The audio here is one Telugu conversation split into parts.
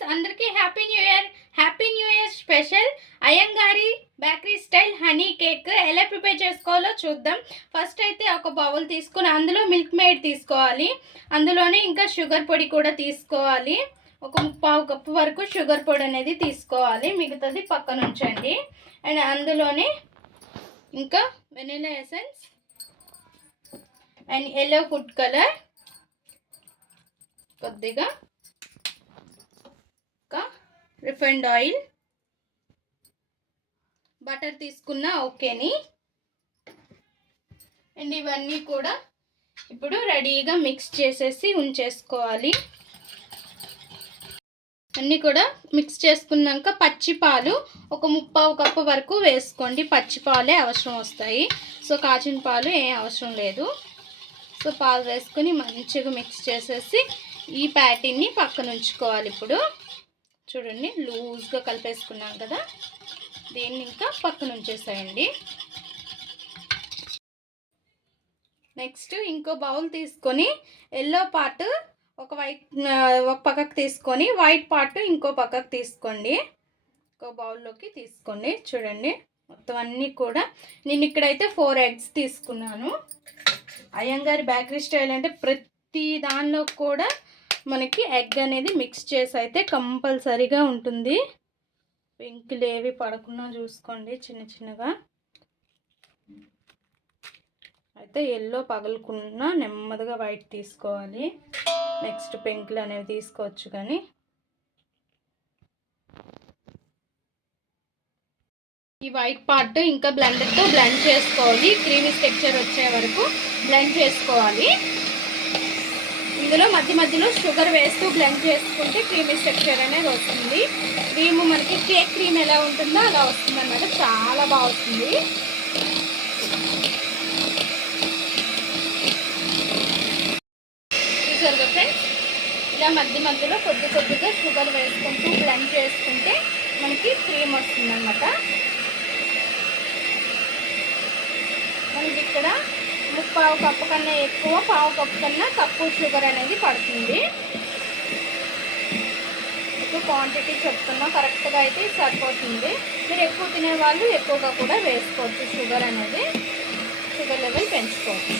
ఫ్రెండ్స్ అందరికీ happy new year happy new year special అయ్యంగారి bakery style honey cake ఎలా ప్రిపేర్ చేసుకోవాలో చూద్దాం. ఫస్ట్ అయితే ఒక బౌల్ తీసుకుని అందులో మిల్క్ మేడ్ తీసుకోవాలి. అందులోనే ఇంకా షుగర్ పొడి కూడా తీసుకోవాలి. ఒక ముప్పావు కప్పు వరకు షుగర్ పొడి అనేది తీసుకోవాలి. మిగతాది పక్కన ఉంచండి. అండ్ అందులోనే ఇంకా vanilla essence and yellow food colour కొద్దిగా రిఫైండ్ ఆయిల్. బటర్ తీసుకున్న ఓకేని. అండ్ ఇవన్నీ కూడా ఇప్పుడు రెడీగా మిక్స్ చేసేసి ఉంచేసుకోవాలి. అన్నీ కూడా మిక్స్ చేసుకున్నాక పచ్చిపాలు ఒక ముప్పావు కప్పు వరకు వేసుకోండి. పచ్చిపాలే అవసరం వస్తాయి. సో కాచిన పాలు ఏం అవసరం లేదు. సో పాలు వేసుకొని మంచిగా మిక్స్ చేసేసి ఈ ప్యాటీని పక్కన ఉంచుకోవాలి ఇప్పుడు. చూడండి లూజ్గా కలిపేసుకున్నాం కదా. దీన్ని ఇంకా పక్కన ఉంచేసేయండి. నెక్స్ట్ ఇంకో బౌల్ తీసుకొని ఎల్లో పార్ట్ ఒక వైట్ ఒక పక్కకు తీసుకొని వైట్ పార్ట్ ఇంకో పక్కకు తీసుకోండి. ఇంకో బౌల్లోకి తీసుకోండి. చూడండి మొత్తం అన్నీ కూడా నేను ఇక్కడైతే ఫోర్ ఎగ్స్ తీసుకున్నాను. అయ్యంగారి బేకరీ స్టైల్ అంటే ప్రతి దానిలో కూడా మనకి ఎగ్ అనేది మిక్స్ చేసి అయితే కంపల్సరీగా ఉంటుంది. పెంకులు ఏవి పడకుండా చూసుకోండి చిన్న చిన్నగా. అయితే ఎల్లో పగలకుండా నెమ్మదిగా వైట్ తీసుకోవాలి. నెక్స్ట్ పెంకులు అనేవి తీసుకోవచ్చు కానీ. ఈ వైట్ పార్ట్ ఇంకా బ్లెండర్తో బ్లెండ్ చేసుకోవాలి. క్రీమీ స్ట్రక్చర్ వచ్చే వరకు బ్లెండ్ చేసుకోవాలి. ఇందులో మధ్య మధ్యలో షుగర్ వేస్తూ బ్లెండ్ చేసుకుంటే క్రీమీ స్ట్రక్చర్ అనేది వస్తుంది. క్రీమ్ మనకి కేక్ క్రీమ్ ఎలా ఉంటుందో అలా వస్తుంది అనమాట చాలా బాగుంటుంది. చూసారు ఫ్రెండ్స్? ఇలా మధ్య మధ్యలో కొద్ది కొద్దిగా షుగర్ వేసుకుంటూ బ్లెండ్ చేసుకుంటే మనకి క్రీమ్ వస్తుంది అనమాట మనకి ఇక్కడ ముప్పావు కప్పు కన్నా ఎక్కువ పావు కప్పు కన్నా తక్కువ షుగర్ అనేది పడుతుంది. ఎక్కువ క్వాంటిటీ చెప్తున్నా కరెక్ట్గా అయితే సరిపోతుంది. మీరు ఎక్కువ తినే వాళ్ళు ఎక్కువగా కూడా వేసుకోవచ్చు షుగర్ అనేది. షుగర్ లెవెల్ పెంచుకోవచ్చు.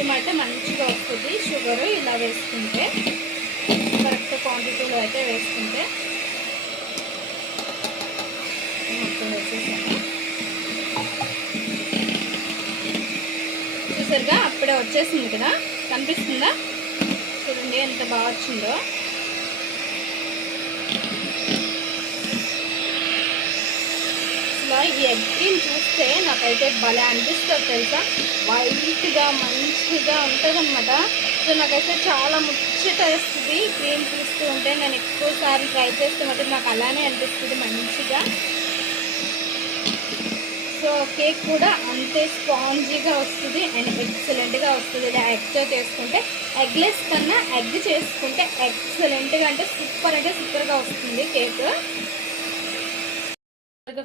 ఏమైతే మంచిగా వస్తుంది షుగర్ ఇలా వేసుకుంటే. కరెక్ట్ క్వాంటిటీలో అయితే వేసుకుంటే. వచ్చేసాను చూసారుగా అప్పుడే వచ్చేసింది కదా? కనిపిస్తుందా? చూడండి ఎంత బాగా వచ్చిందో. అసలు ఈ ఎగ్ క్రీమ్ చూస్తే నాకైతే భలే అనిపిస్తుంది తెలుసా? వైట్గా మంచిగా ఉంటుందన్నమాట. సో నాకైతే చాలా ముచ్చట వేస్తుంది క్రీమ్ చూస్తూ ఉంటే. నేను ఎక్కువసార్లు ట్రై చేస్తే మాత్రం నాకు అలానే అనిపిస్తుంది మంచిగా. సో కేక్ కూడా అంతే స్పాంజీగా వస్తుంది అండ్ ఎక్సలెంట్గా వస్తుంది. ఎగ్తో చేసుకుంటే ఎగ్లెస్ కన్నా ఎగ్ చేసుకుంటే ఎక్సలెంట్గా అంటే సూపర్ అంటే సూపర్గా వస్తుంది కేక్.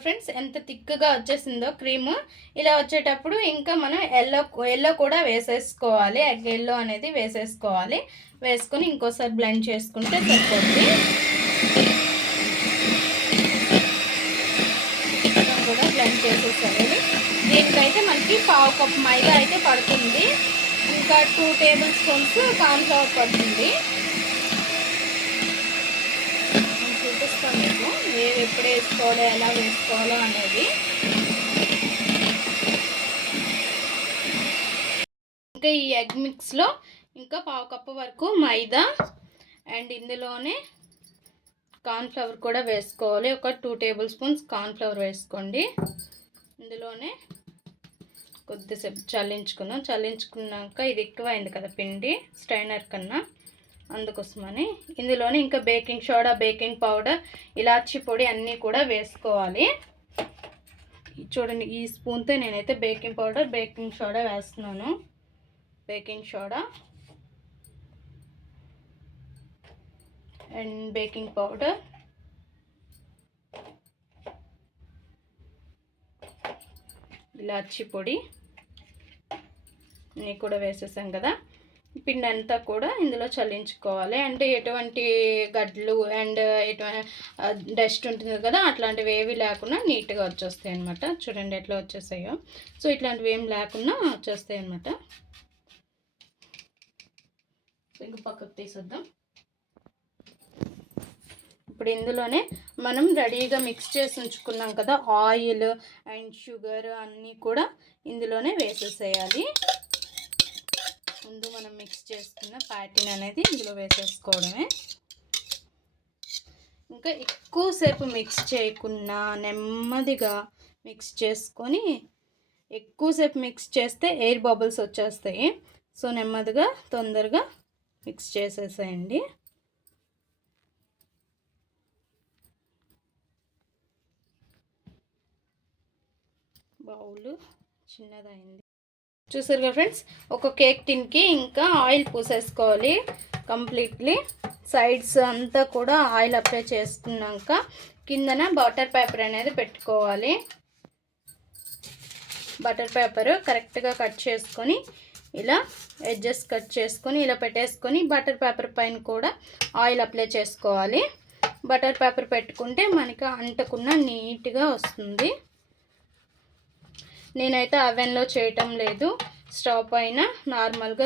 ఫ్రెండ్స్ ఎంత థిక్గా వచ్చేసిందో క్రీమ్. ఇలా వచ్చేటప్పుడు ఇంకా మనం ఎల్లో ఎల్లో కూడా వేసేసుకోవాలి. ఎగ్ ఎల్లో అనేది వేసేసుకోవాలి. వేసుకొని ఇంకోసారి బ్లెండ్ చేసుకుంటే సరిపోతుంది కూడా బ్లెండ్ చేసేసారు దీనికైతే మనకి పావు కప్పు మైదా అయితే పడుతుంది. ఇంకా టూ టేబుల్ స్పూన్స్ కార్న్ఫ్లవర్ పడుతుంది. నేను చూపిస్తాను మీకు ఏవి ఎప్పుడు వేసుకోవాలో ఎలా వేసుకోవాలో అనేది. ఇంకా ఈ ఎగ్ మిక్స్లో ఇంకా పావు కప్పు వరకు మైదా అండ్ ఇందులోనే కార్న్ఫ్లవర్ కూడా వేసుకోవాలి. ఒక టూ టేబుల్ స్పూన్స్ కార్న్ఫ్లవర్ వేసుకోండి. ఇందులోనే కొద్దిసేపు చల్లించుకున్నాం చల్లించుకున్నాక ఇది ఎక్కువైంది కదా పిండి స్ట్రైనర్ కన్నా. అందుకోసమని ఇందులోనే ఇంకా బేకింగ్ సోడా బేకింగ్ పౌడర్ ఇలాచి పొడి అన్నీ కూడా వేసుకోవాలి. చూడండి ఈ స్పూన్తో నేనైతే బేకింగ్ పౌడర్ బేకింగ్ సోడా వేస్తున్నాను. Baking soda and baking powder. ఇలాచి పొడి. ఇన్ని కూడా వేసేసాం కదా. పిండి అంతా కూడా ఇందులో చల్లించుకోవాలి. అంటే ఎటువంటి గడ్లు అండ్ ఎటువంటి డస్ట్ ఉంటుంది కదా అట్లాంటివి ఏవి లేకుండా నీట్గా వచ్చేస్తాయి అనమాట చూడండి ఎట్లా వచ్చేసాయో. సో ఇట్లాంటివి ఏం లేకుండా వచ్చేస్తాయి అనమాట ఇంక పక్కకు తీసేద్దాం. ఇప్పుడు ఇందులోనే మనం రెడీగా మిక్స్ చేసి ఉంచుకున్నాం కదా ఆయిల్ అండ్ షుగర్ అన్నీ కూడా ఇందులోనే వేసేసేయాలి. ముందు మనం మిక్స్ చేసుకున్న ప్యాటిన్ అనేది ఇందులో వేసేసుకోవడమే. ఇంకా ఎక్కువసేపు మిక్స్ చేయకుండా నెమ్మదిగా మిక్స్ చేసుకొని ఎక్కువసేపు మిక్స్ చేస్తే ఎయిర్ బబుల్స్ వచ్చేస్తాయి. సో నెమ్మదిగా తొందరగా మిక్స్ చేసేసేయండి. బౌల్ చిన్నదైంది. చూసారు కదా ఫ్రెండ్స్? ఒక కేక్ టిన్కి ఇంకా ఆయిల్ పూసేసుకోవాలి కంప్లీట్లీ. సైడ్స్ అంతా కూడా ఆయిల్ అప్లై చేసుకున్నాక కిందన బటర్ పేపర్ అనేది పెట్టుకోవాలి. బటర్ పేపర్ కరెక్ట్గా కట్ చేసుకొని ఇలా ఎడ్జెస్ కట్ చేసుకొని ఇలా పెట్టేసుకొని బటర్ పేపర్ పైన కూడా ఆయిల్ అప్లై చేసుకోవాలి. బటర్ పేపర్ పెట్టుకుంటే మనకి అంటకుండా నీట్గా వస్తుంది. నేనైతే అవెన్లో చేయటం లేదు. స్టవ్ పైన నార్మల్గా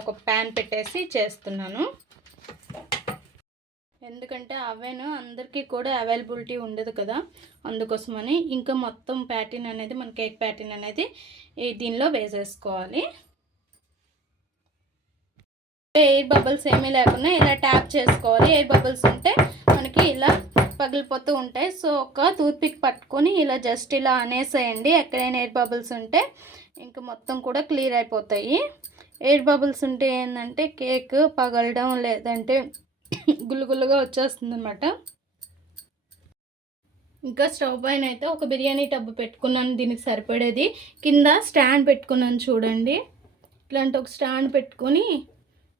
ఒక ప్యాన్ పెట్టేసి చేస్తున్నాను. ఎందుకంటే అవెన్ అందరికీ కూడా అవైలబిలిటీ ఉండదు కదా. అందుకోసమని ఇంకా మొత్తం ప్యాటిన్ అనేది మన కేక్ ప్యాటిన్ అనేది దీనిలో వేసేసుకోవాలి. ఎయిర్ బబుల్స్ ఏమీ లేకుండా ఇలా ట్యాప్ చేసుకోవాలి. ఎయిర్ బబుల్స్ ఉంటే మనకి ఇలా పగిలిపోతూ ఉంటాయి. సో ఒక టూత్పిక్ పట్టుకొని ఇలా జస్ట్ ఇలా అనేసేయండి. ఎక్కడైనా ఎయిర్ బబుల్స్ ఉంటే ఇంకా మొత్తం కూడా క్లియర్ అయిపోతాయి. ఎయిర్ బబుల్స్ ఉంటే ఏంటంటే కేక్ పగలడం లేదంటే గుల్లుగుల్లుగా వచ్చేస్తుంది అనమాట ఇంకా స్టవ్ పైన అయితే ఒక బిర్యానీ టబ్బు పెట్టుకున్నాను. దీనికి సరిపడేది. కింద స్టాండ్ పెట్టుకున్నాను చూడండి. ఇట్లాంటి ఒక స్టాండ్ పెట్టుకొని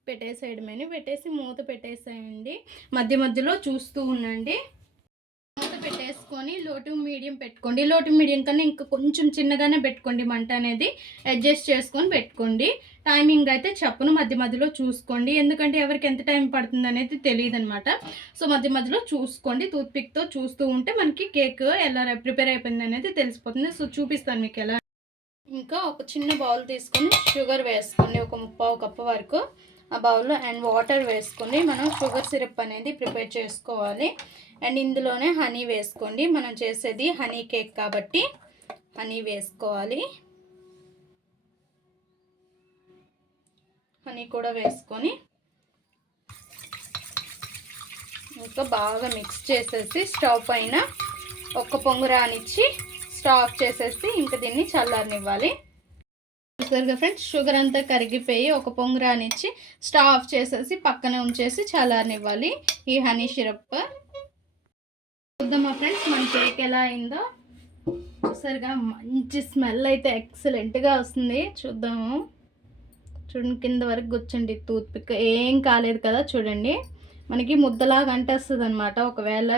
పెట్టేసేయడమని. పెట్టేసి మూత పెట్టేసేయండి. మధ్య మధ్యలో చూస్తూ ఉండండి. మూత పెట్టేసుకొని లోటు మీడియం పెట్టుకోండి. లోటు మీడియం కన్నా ఇంకా కొంచెం చిన్నగానే పెట్టుకోండి మంట అనేది. అడ్జస్ట్ చేసుకొని పెట్టుకోండి. టైమింగ్ అయితే చెప్పను. మధ్య మధ్యలో చూసుకోండి. ఎందుకంటే ఎవరికి ఎంత టైం పడుతుంది అనేది తెలియదు అనమాట సో మధ్య మధ్యలో చూసుకోండి. టూత్పిక్తో చూస్తూ ఉంటే మనకి కేక్ ఎలా ప్రిపేర్ అయిపోయింది అనేది తెలిసిపోతుంది. సో చూపిస్తాను మీకు ఎలా. ఇంకా ఒక చిన్న బౌల్ తీసుకొని షుగర్ వేసుకోండి. ఒక ముప్పావు కప్పు వరకు. ఆ బౌల్లో అండ్ వాటర్ వేసుకొని మనం షుగర్ సిరప్ అనేది ప్రిపేర్ చేసుకోవాలి. అండ్ ఇందులోనే హనీ వేసుకోండి. మనం చేసేది హనీ కేక్ కాబట్టి హనీ వేసుకోవాలి. హనీ కూడా వేసుకొని ఇంకా బాగా మిక్స్ చేసేసి స్టవ్ పైన ఒక్క పొంగు రానిచ్చి స్టవ్ ఆఫ్ చేసేసి ఇంకా దీన్ని చల్లారనివ్వాలి. చూసారుగా ఫ్రెండ్స్? షుగర్ అంతా కరిగిపోయి ఒక పొంగరానిచ్చి స్టవ్ ఆఫ్ చేసేసి పక్కన ఉంచేసి చల్లారనివ్వాలి. ఈ హనీ సిరప్. చూద్దామా ఫ్రెండ్స్? మన కేక్ ఎలా అయిందో. చూసారుగా మంచి స్మెల్ అయితే ఎక్సలెంట్గా వస్తుంది. చూద్దాము. చూడండి కింద వరకు కూర్చోండి. టూత్ పిక్ ఏం కాలేదు కదా చూడండి. మనకి ముద్దలాగా అంటేస్తుంది అనమాట ఒకవేళ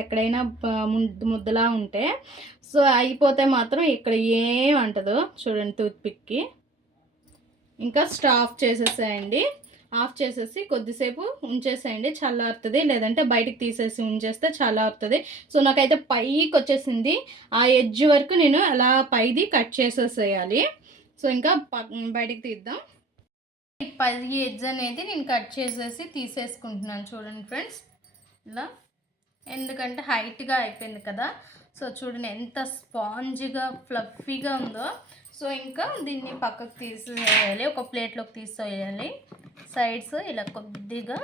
ఎక్కడైనా ముద్దలా ఉంటే సో అయిపోతే మాత్రం ఇక్కడ ఏం అంటదు. చూడండి తూత్పిక్కి ఇంకా స్టాఫ్ చేసేసేయండి. ఆఫ్ చేసేసి కొద్దిసేపు ఉంచేసేయండి. చల్లారుతుంది. లేదంటే బయటికి తీసేసి ఉంచేస్తే చల్లారుతుంది. సో నాకైతే పైకి వచ్చేసింది. ఆ ఎడ్జ్ వరకు నేను అలా పైది కట్ చేసేసేయాలి. సో ఇంకా బయటికి తీద్దాం. పది ఎడ్జ్ అనేది నేను కట్ చేసేసి తీసేసుకుంటున్నాను చూడండి ఫ్రెండ్స్. ఇలా. ఎందుకంటే హైట్గా అయిపోయింది కదా. సో చూడండి ఎంత స్పాంజ్గా ఫ్లఫీగా ఉందో. సో ఇంకా దీన్ని పక్కకు తీసేయాలి. ఒక ప్లేట్లోకి తీసేయాలి. సైడ్స్ ఇలా కొద్దిగా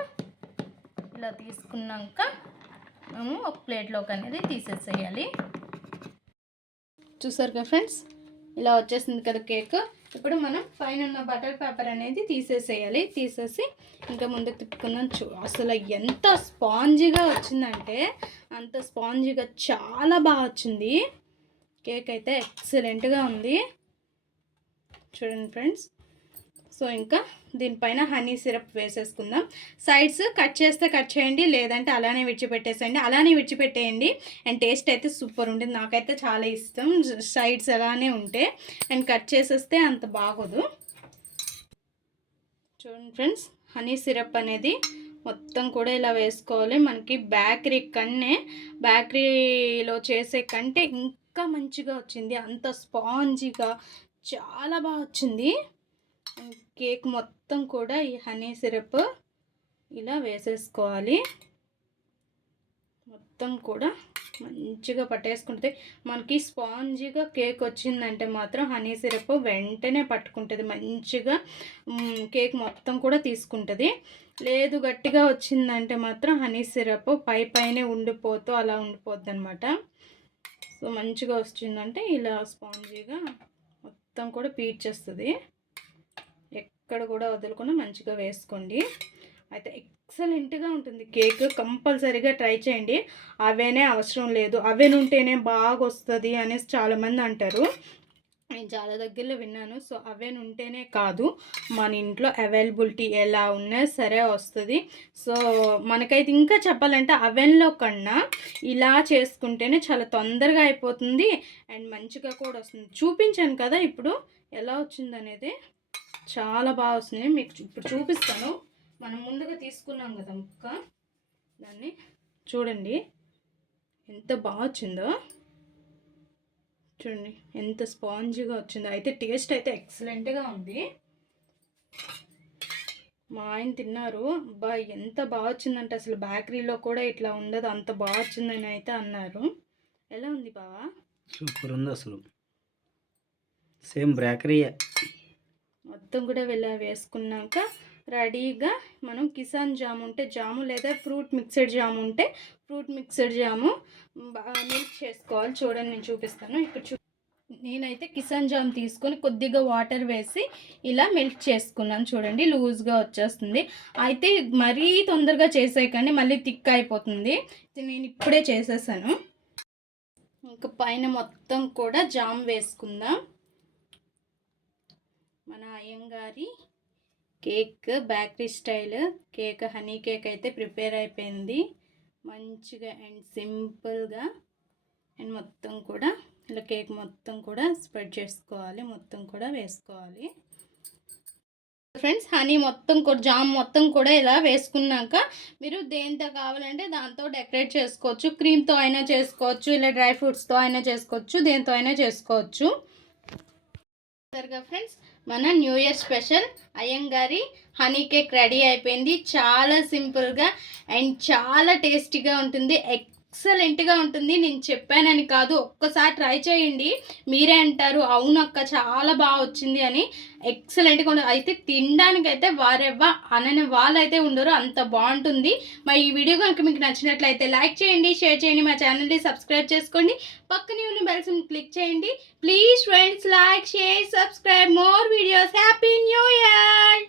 ఇలా తీసుకున్నాక మేము ఒక ప్లేట్లోకి అనేది తీసేసేయాలి. చూసారు కదా ఫ్రెండ్స్? ఇలా వచ్చేసింది కదా కేక్. ఇప్పుడు మనం పైన ఉన్న బటర్ పేపర్ అనేది తీసేసేయాలి. తీసేసి ఇంకా ముందు తిప్పుకుందాం చూ అసలు ఎంత స్పాంజీగా వచ్చిందంటే అంత స్పాంజీగా చాలా బాగా వచ్చింది. కేక్ అయితే ఎక్సలెంట్గా ఉంది. చూడండి ఫ్రెండ్స్. సో ఇంకా దీనిపైన హనీ సిరప్ వేసేసుకుందాం. సైడ్స్ కట్ చేస్తే కట్ చేయండి లేదంటే అలానే విడిచిపెట్టేసేయండి అలానే విడిచిపెట్టేయండి. అండ్ టేస్ట్ అయితే సూపర్ ఉంటుంది. నాకైతే చాలా ఇష్టం. సైడ్స్ అలానే ఉంటే అండ్ కట్ చేసేస్తే అంత బాగోదు. చూడండి ఫ్రెండ్స్ హనీ సిరప్ అనేది మొత్తం కూడా ఇలా వేసుకోవాలి. మనకి బేకరీ కన్నే బేకరీలో చేసే కంటే ఇంకా మంచిగా వచ్చింది. అంత స్పాంజీగా చాలా బాగా వచ్చింది. కేక్ మొత్తం కూడా ఈ హనీ సిరప్ ఇలా వేసేసుకోవాలి. మొత్తం కూడా మంచిగా పట్టేసుకుంటుంది. మనకి స్పాంజీగా కేక్ వచ్చిందంటే మాత్రం హనీ సిరప్ వెంటనే పట్టుకుంటుంది. మంచిగా కేక్ మొత్తం కూడా తీసుకుంటుంది. లేదు గట్టిగా వచ్చిందంటే మాత్రం హనీ సిరప్ పై పైనే ఉండిపోతూ అలా ఉండిపోద్ది అనమాట సో మంచిగా వచ్చిందంటే ఇలా స్పాంజీగా మొత్తం కూడా పీడ్చేస్తుంది ఎక్కడ కూడా వదలకుండా మంచిగా వేసుకోండి. అయితే ఎక్సలెంట్గా ఉంటుంది కేక్. కంపల్సరీగా ట్రై చేయండి. అవేనే అవసరం లేదు. అవెన్ ఉంటేనే బాగా వస్తుంది అనేసి చాలామంది అంటారు. నేను చాలా దగ్గరలో విన్నాను. సో అవెన్ ఉంటేనే కాదు మన ఇంట్లో అవైలబిలిటీ ఎలా ఉన్నా సరే వస్తుంది. సో మనకైతే ఇంకా చెప్పాలంటే అవెన్లో కన్నా ఇలా చేసుకుంటేనే చాలా తొందరగా అయిపోతుంది. అండ్ మంచిగా కూడా వస్తుంది. చూపించాను కదా ఇప్పుడు. ఎలా వచ్చిందనేది? చాలా బాగా వస్తున్నాయి. మీకు ఇప్పుడు చూపిస్తాను. మనం ముందుగా తీసుకున్నాం కదా ముక్క. దాన్ని చూడండి. ఎంత బాగా వచ్చిందో. చూడండి ఎంత స్పాంజీగా వచ్చిందో. అయితే టేస్ట్ అయితే ఎక్సలెంట్గా ఉంది. మా ఆయన తిన్నారు. బా ఎంత బాగా వచ్చిందంటే అసలు బేకరీలో కూడా ఇట్లా ఉండదు. అంత బాగా వచ్చిందని అయితే అన్నారు. ఎలా ఉంది బావా? సూపర్ ఉంది అసలు. సేమ్ బేకరీయే. మొత్తం కూడా వెళ్ళా వేసుకున్నాక రెడీగా మనం కిసాన్ జామ్ ఉంటే జాము లేదా ఫ్రూట్ మిక్సడ్ జామ్ ఉంటే ఫ్రూట్ మిక్సడ్ జాము మిల్క్ చేసుకోవాలి. చూడండి నేను చూపిస్తాను. ఇక్కడ చూ నేనైతే కిసాన్ జామ్ తీసుకొని కొద్దిగా వాటర్ వేసి ఇలా మిల్క్ చేసుకున్నాను. చూడండి లూజ్గా వచ్చేస్తుంది. అయితే మరీ తొందరగా చేసేయకండి. మళ్ళీ థిక్ అయిపోతుంది. నేను ఇప్పుడే చేసేసాను. ఇంకా పైన మొత్తం కూడా జామ్ వేసుకుందాం. మన అయ్యంగారి cake bakery style cake honey cake అయితే ప్రిపేర్ అయిపోయింది. మంచిగా అండ్ సింపుల్గా అండ్ మొత్తం కూడా ఇలా కేక్ మొత్తం కూడా స్ప్రెడ్ చేసుకోవాలి మొత్తం కూడా వేసుకోవాలి. ఫ్రెండ్స్ హనీ మొత్తం కూడా జామ్ మొత్తం కూడా ఇలా వేసుకున్నాక మీరు దేంతో కావాలంటే దాంతో డెకరేట్ చేసుకోవచ్చు. క్రీమ్తో అయినా చేసుకోవచ్చు ఇలా డ్రై ఫ్రూట్స్తో అయినా చేసుకోవచ్చు దేంతో అయినా చేసుకోవచ్చు. సరిగా ఫ్రెండ్స్ మన న్యూ ఇయర్ స్పెషల్ అయ్యంగారి హనీ కేక్ రెడీ అయిపోయింది. చాలా సింపుల్గా అండ్ చాలా టేస్టీగా ఉంటుంది. ఎక్సలెంట్గా ఉంటుంది. నేను చెప్పానని కాదు. ఒక్కసారి ట్రై చేయండి. మీరే అంటారు అవును అక్క చాలా బాగా వచ్చింది అని. ఎక్సలెంట్గా ఉండదు అయితే తినడానికి అయితే వారెవ్వ అనని వాళ్ళైతే ఉండరు. అంత బాగుంటుంది. మరి ఈ వీడియో కనుక మీకు నచ్చినట్లయితే లైక్ చేయండి షేర్ చేయండి మా ఛానల్ని సబ్స్క్రైబ్ చేసుకోండి. పక్కనే ఉన్న బెల్స్ క్లిక్ చేయండి. Please friends like share subscribe more videos happy new year